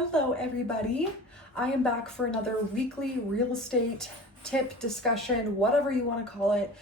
Hello everybody, I am back for another weekly real estate tip discussion, whatever you want to call it.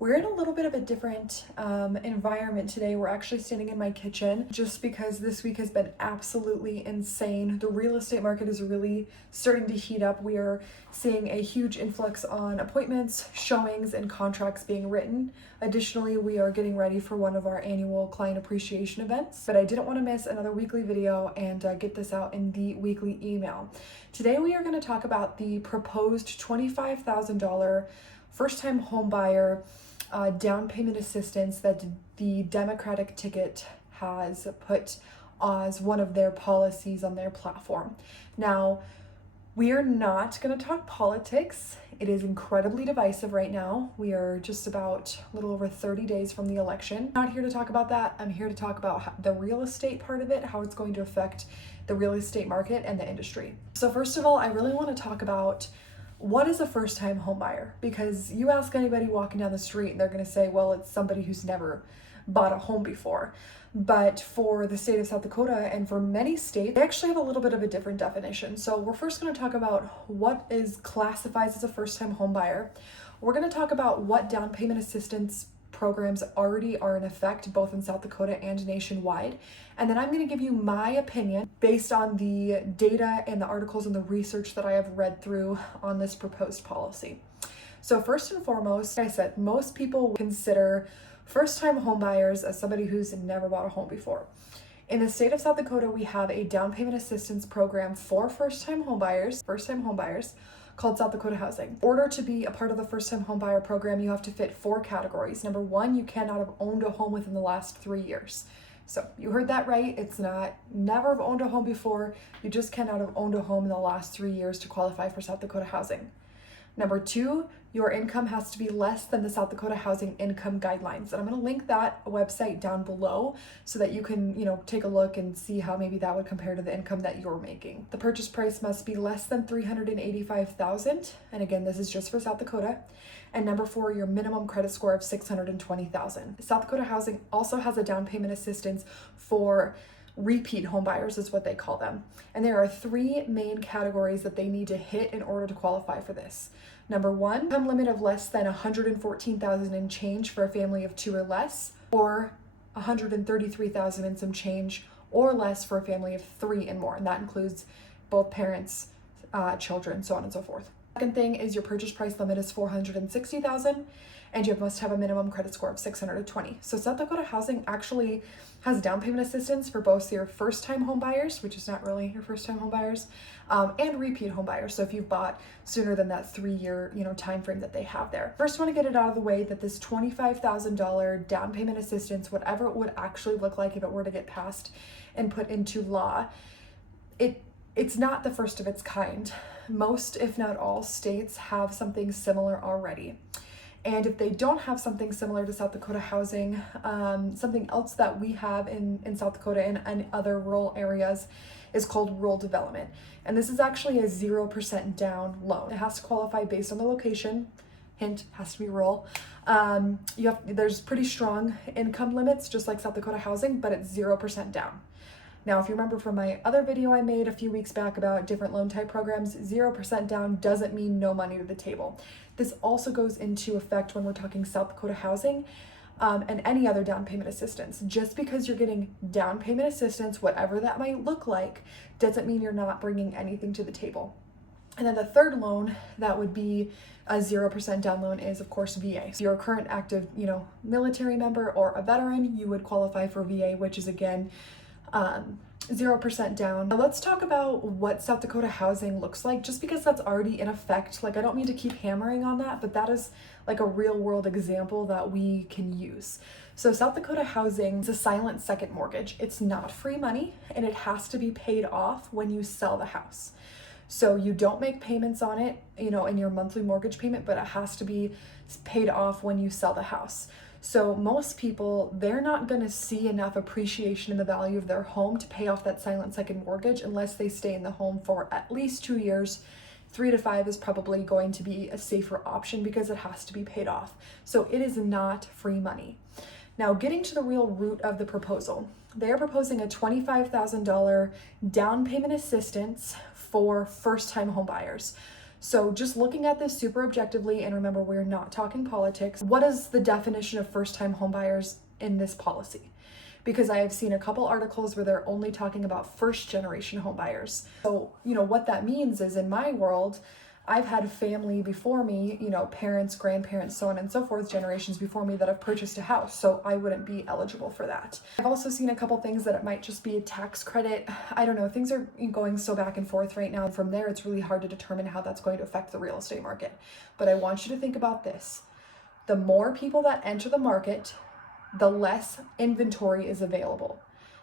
We're in a little bit of a different environment today. We're actually standing in my kitchen just because this week has been absolutely insane. The real estate market is really starting to heat up. We are seeing a huge influx on appointments, showings, and contracts being written. Additionally, we are getting ready for one of our annual client appreciation events, but I didn't want to miss another weekly video and get this out in the weekly email. Today we are going to talk about the proposed $25,000 first-time home buyer down payment assistance that the Democratic ticket has put as one of their policies on their platform. Now, we are not going to talk politics. It is incredibly divisive right now. We are just about a little over 30 days from the election. I'm not here to talk about that. I'm here to talk about the real estate part of it, how it's going to affect the real estate market and the industry. So first of all, I really want to talk about what is a first-time home buyer? Because you ask anybody walking down the street and they're going to say, well, it's somebody who's never bought a home before. But for the state of South Dakota and for many states, they actually have a little bit of a different definition. So we're first going to talk about what is classified as a first-time home buyer. We're going to talk about what down payment assistance programs already are in effect both in South Dakota and nationwide. And then I'm going to give you my opinion based on the data and the articles and the research that I have read through on this proposed policy. So first and foremost, like I said, most people consider first-time home buyers as somebody who's never bought a home before. In the state of South Dakota, we have a down payment assistance program for first-time home buyers, called South Dakota Housing. In order to be a part of the first-time homebuyer program, you have to fit 4 categories. Number 1, you cannot have owned a home within the last 3 years. So you heard that right. It's not never have owned a home before. You just cannot have owned a home in the last 3 years to qualify for South Dakota Housing. Number 2, your income has to be less than the South Dakota Housing Income Guidelines. And I'm going to link that website down below so that you can, take a look and see how maybe that would compare to the income that you're making. The purchase price must be less than $385,000. And again, this is just for South Dakota. And number 4, your minimum credit score of $620,000. South Dakota Housing also has a down payment assistance for repeat home buyers is what they call them. And there are 3 main categories that they need to hit in order to qualify for this. Number 1, income limit of less than $114,000 and change for a family of 2 or less, or $133,000 and some change or less for a family of 3 and more. And that includes both parents, children, so on and so forth. Second thing is your purchase price limit is $460,000 and you must have a minimum credit score of 620. So South Dakota Housing actually has down payment assistance for both your first-time home buyers, which is not really your first-time home buyers, and repeat home buyers. So if you've bought sooner than that 3-year, time frame that they have there. First, want to get it out of the way that this $25,000 down payment assistance, whatever it would actually look like if it were to get passed and put into law, it's not the first of its kind. Most, if not all, states have something similar already. And if they don't have something similar to South Dakota Housing, something else that we have in South Dakota and other rural areas is called rural development. And this is actually a 0% down loan. It has to qualify based on the location. Hint, has to be rural. There's pretty strong income limits, just like South Dakota Housing, but it's 0% down. Now, if you remember from my other video I made a few weeks back about different loan type programs, 0% down doesn't mean no money to the table. This also goes into effect when we're talking South Dakota Housing and any other down payment assistance. Just because you're getting down payment assistance, whatever that might look like, doesn't mean you're not bringing anything to the table. And then the third loan that would be a 0% down loan is, of course, VA. If you're a current active, military member or a veteran, you would qualify for VA, which is again, 0% down. Now let's talk about what South Dakota Housing looks like, just because that's already in effect. I don't mean to keep hammering on that, but that is like a real world example that we can use. So South Dakota Housing is a silent second mortgage. It's not free money and it has to be paid off when you sell the house. So you don't make payments on it, in your monthly mortgage payment, but it has to be paid off when you sell the house. So most people, they're not going to see enough appreciation in the value of their home to pay off that silent second mortgage unless they stay in the home for at least 2 years. 3 to 5 is probably going to be a safer option because it has to be paid off. So it is not free money. Now, getting to the real root of the proposal, they are proposing a $25,000 down payment assistance for first-time home buyers. So just looking at this super objectively, and remember, we're not talking politics, what is the definition of first-time home buyers in this policy? Because I have seen a couple articles where they're only talking about first-generation home buyers. So, what that means is, in my world, I've had family before me, parents, grandparents, so on and so forth, generations before me that have purchased a house, so I wouldn't be eligible for that. I've also seen a couple things that it might just be a tax credit. I don't know, things are going so back and forth right now. From there, it's really hard to determine how that's going to affect the real estate market. But I want you to think about this. The more people that enter the market, the less inventory is available.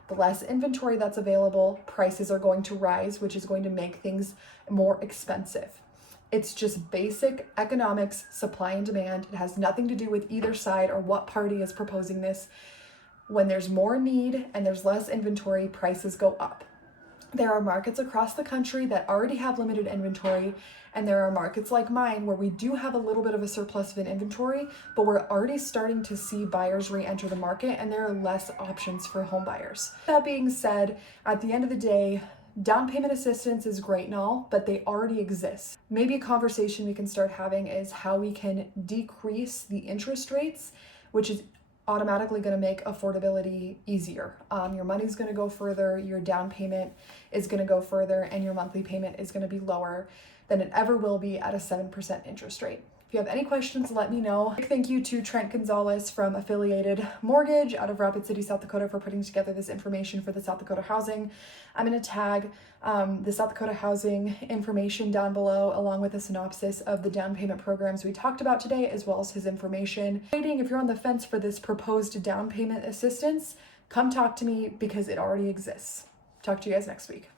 The less inventory that's available, prices are going to rise, which is going to make things more expensive. It's just basic economics, supply and demand. It has nothing to do with either side or what party is proposing this. When there's more need and there's less inventory, prices go up. There are markets across the country that already have limited inventory, and there are markets like mine where we do have a little bit of a surplus of inventory, but we're already starting to see buyers re-enter the market, and there are less options for home buyers. That being said, at the end of the day, down payment assistance is great and all, but they already exist. Maybe a conversation we can start having is how we can decrease the interest rates, which is automatically going to make affordability easier. Your money's going to go further, your down payment is going to go further, and your monthly payment is going to be lower than it ever will be at a 7% interest rate. If you have any questions, let me know. Big thank you to Trent Gonzalez from Affiliated Mortgage out of Rapid City, South Dakota, for putting together this information for the South Dakota housing. I'm going to tag the South Dakota housing information down below, along with a synopsis of the down payment programs we talked about today, as well as his information. If you're on the fence for this proposed down payment assistance, come talk to me because it already exists. Talk to you guys next week.